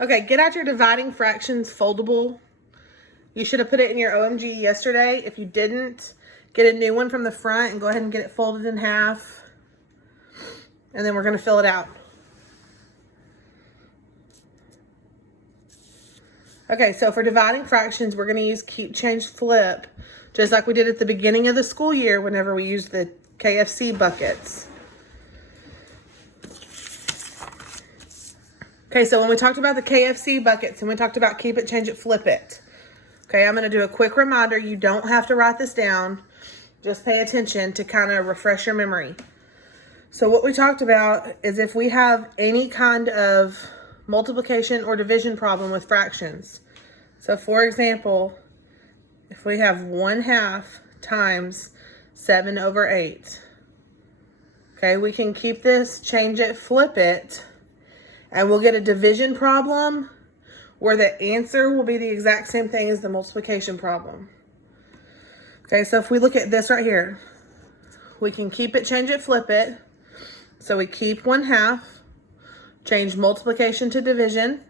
Okay, get out your dividing fractions foldable. You should have put it in your OMG yesterday. If you didn't, get a new one from the front and go ahead and get it folded in half. And then we're going to fill it out. Okay, so for dividing fractions, we're going to use keep, change, flip, just like we did at the beginning of the school year whenever we used the KFC buckets. Okay, so when we talked about the KFC buckets and we talked about keep it, change it, flip it. Okay, I'm going to do a quick reminder. You don't have to write this down. Just pay attention to kind of refresh your memory. So what we talked about is if we have any kind of multiplication or division problem with fractions. So for example, if we have 1/2 times 7/8. Okay, we can keep this, change it, flip it, and we'll get a division problem where the answer will be the exact same thing as the multiplication problem. Okay, so if we look at this right here, we can keep it, change it, flip it. So we keep 1/2, change multiplication to division,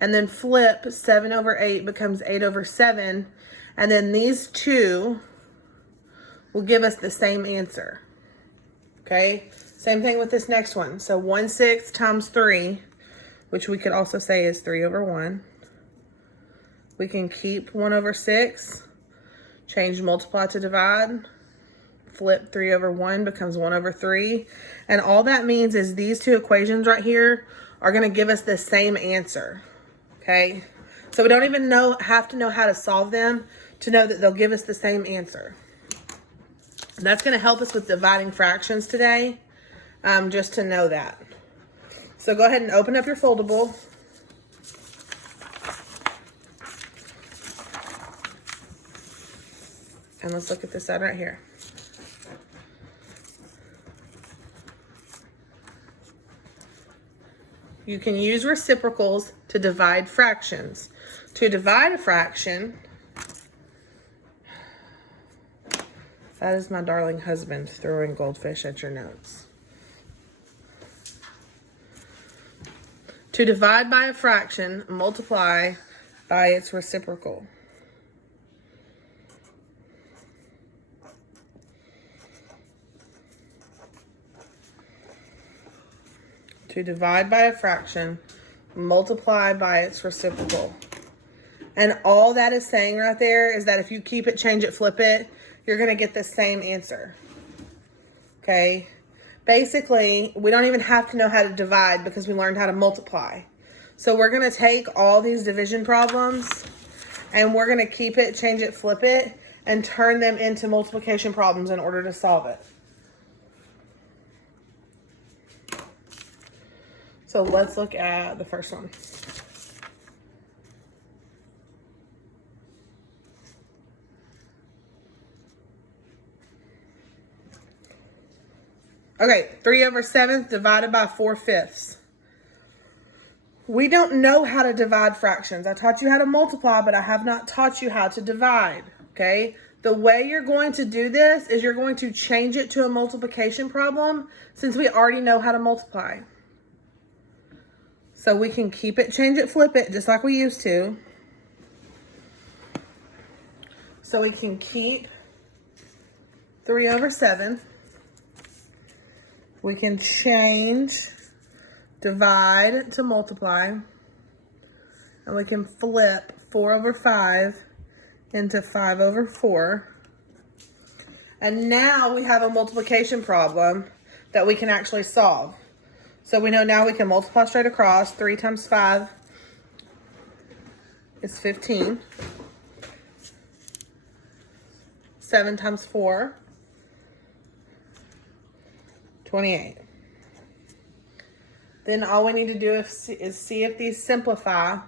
and then flip 7/8 becomes 8/7. And then these two will give us the same answer. Okay, same thing with this next one. So 1/6 times 3, which we could also say is 3/1. We can keep 1/6, change multiply to divide, flip 3/1 becomes 1/3. And all that means is these two equations right here are going to give us the same answer. Okay, so we don't even have to know how to solve them to know that they'll give us the same answer. And that's going to help us with dividing fractions today, just to know that. So go ahead and open up your foldable. And let's look at this side right here. You can use reciprocals to divide fractions. To divide a fraction, that is my darling husband throwing goldfish at your notes. To divide by a fraction, multiply by its reciprocal. To divide by a fraction, multiply by its reciprocal. And all that is saying right there is that if you keep it, change it, flip it, you're going to get the same answer. Okay? Basically, we don't even have to know how to divide because we learned how to multiply. So we're going to take all these division problems and we're going to keep it, change it, flip it, and turn them into multiplication problems in order to solve it. So let's look at the first one. Okay, 3/7 divided by 4/5. We don't know how to divide fractions. I taught you how to multiply, but I have not taught you how to divide, okay? The way you're going to do this is you're going to change it to a multiplication problem since we already know how to multiply. So we can keep it, change it, flip it, just like we used to. So we can keep 3/7. We can change divide to multiply. And we can flip 4/5 into 5/4. And now we have a multiplication problem that we can actually solve. So we know now we can multiply straight across. 3 times 5 is 15. 7 times 4, 28. Then all we need to do is see if these simplify.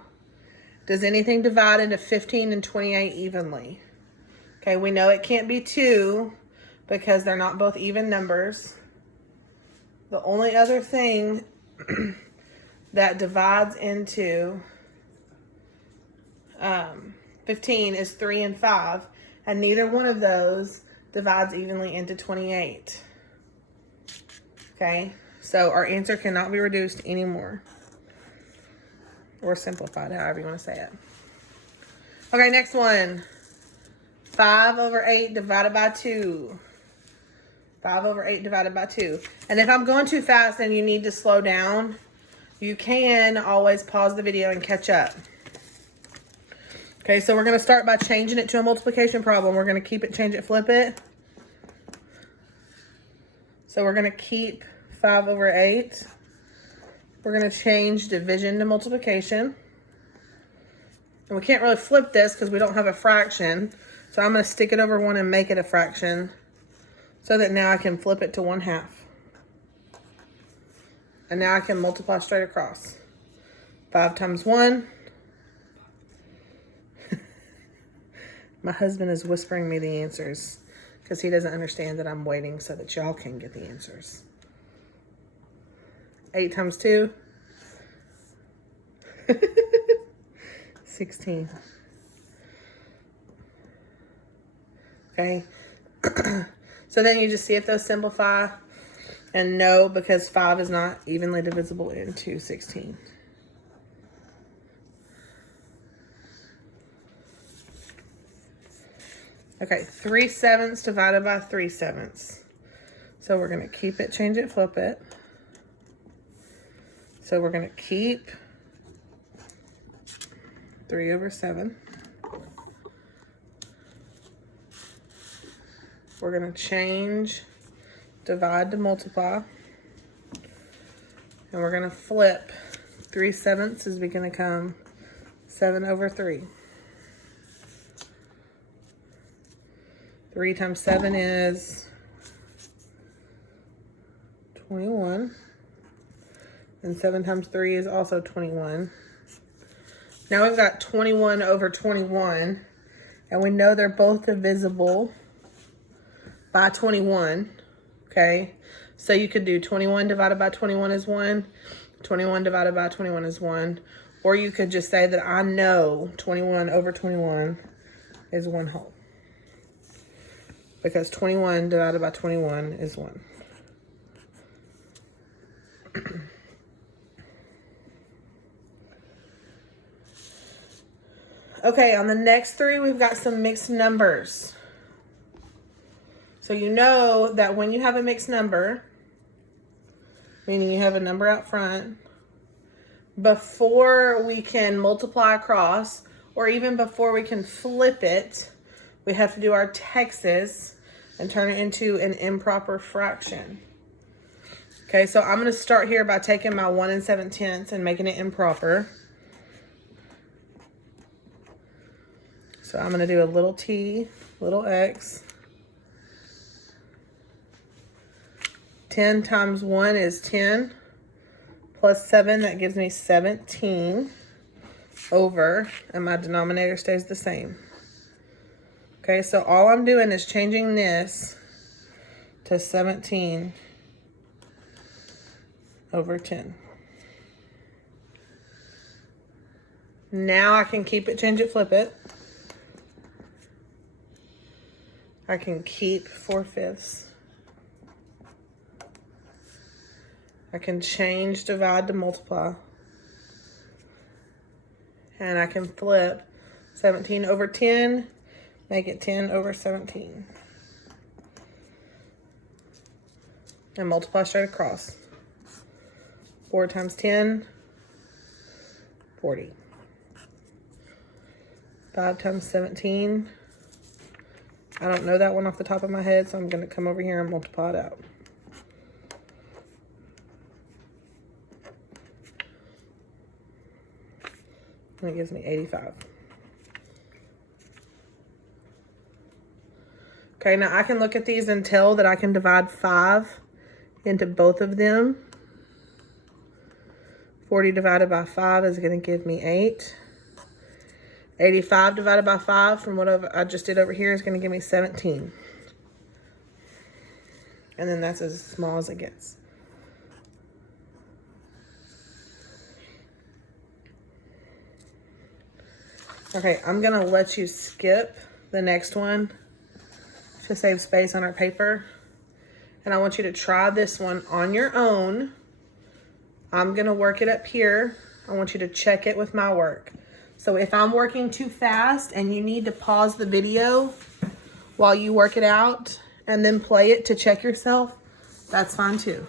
Does anything divide into 15 and 28 evenly? Okay, we know it can't be 2 because they're not both even numbers. The only other thing that divides into 15 is 3 and 5, and neither one of those divides evenly into 28. Okay, so our answer cannot be reduced anymore. or simplified, however you want to say it. Okay, next one. 5 over 8 divided by 2. 5 over 8 divided by 2. And if I'm going too fast and you need to slow down, you can always pause the video and catch up. Okay, so we're going to start by changing it to a multiplication problem. We're going to keep it, change it, flip it. So we're going to keep 5 over 8. We're going to change division to multiplication. And we can't really flip this because we don't have a fraction. So I'm going to stick it over 1 and make it a fraction so that now I can flip it to 1/2. And now I can multiply straight across. 5 times 1. My husband is whispering me the answers because he doesn't understand that I'm waiting so that y'all can get the answers. 8 times 2. 16. Okay. So then you just see if those simplify. And no, because 5 is not evenly divisible into 16. Okay, 3/7 divided by 3/7. So we're going to keep it, change it, flip it. So we're going to keep 3 over 7. We're going to change divide to multiply. And we're going to flip 3/7 is going to become 7 over 3. 3 times 7 is 21. And 7 times 3 is also 21. Now we've got 21 over 21. And we know they're both divisible by 21. Okay, so you could do 21 divided by 21 is 1, 21 divided by 21 is 1, or you could just say that I know 21 over 21 is 1 whole, because 21 divided by 21 is 1. Okay, on the next 3, we've got some mixed numbers. So you know that when you have a mixed number, meaning you have a number out front, before we can multiply across, or even before we can flip it, we have to do our Texas and turn it into an improper fraction. Okay, so I'm going to start here by taking my 1 7/10 and making it improper. So I'm going to do a little t, little x. 10 times 1 is 10, plus 7, that gives me 17 over, and my denominator stays the same. Okay, so all I'm doing is changing this to 17 over 10. Now I can keep it, change it, flip it. I can keep 4/5. I can change divide to multiply. And I can flip 17 over 10, make it 10 over 17. And multiply straight across. 4 times 10, 40. 5 times 17. I don't know that one off the top of my head, so I'm going to come over here and multiply it out. And it gives me 85. Okay, now I can look at these and tell that I can divide 5 into both of them. 40 divided by 5 is going to give me 8. 85 divided by 5 from what I just did over here is going to give me 17. And then that's as small as it gets. Okay, I'm going to let you skip the next one to save space on our paper. And I want you to try this one on your own. I'm going to work it up here I want you to check it with my work. So if I'm working too fast and you need to pause the video while you work it out and then play it to check yourself, that's fine too.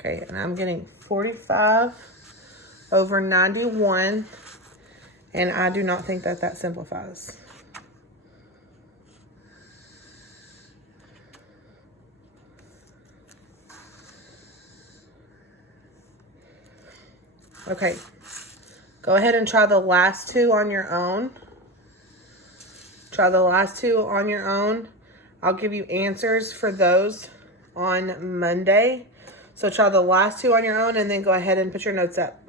Okay, and I'm getting 45 over 91, and I do not think that that simplifies. Okay, go ahead and try the last two on your own. Try the last two on your own. I'll give you answers for those on Monday. So try the last two on your own and then go ahead and put your notes up.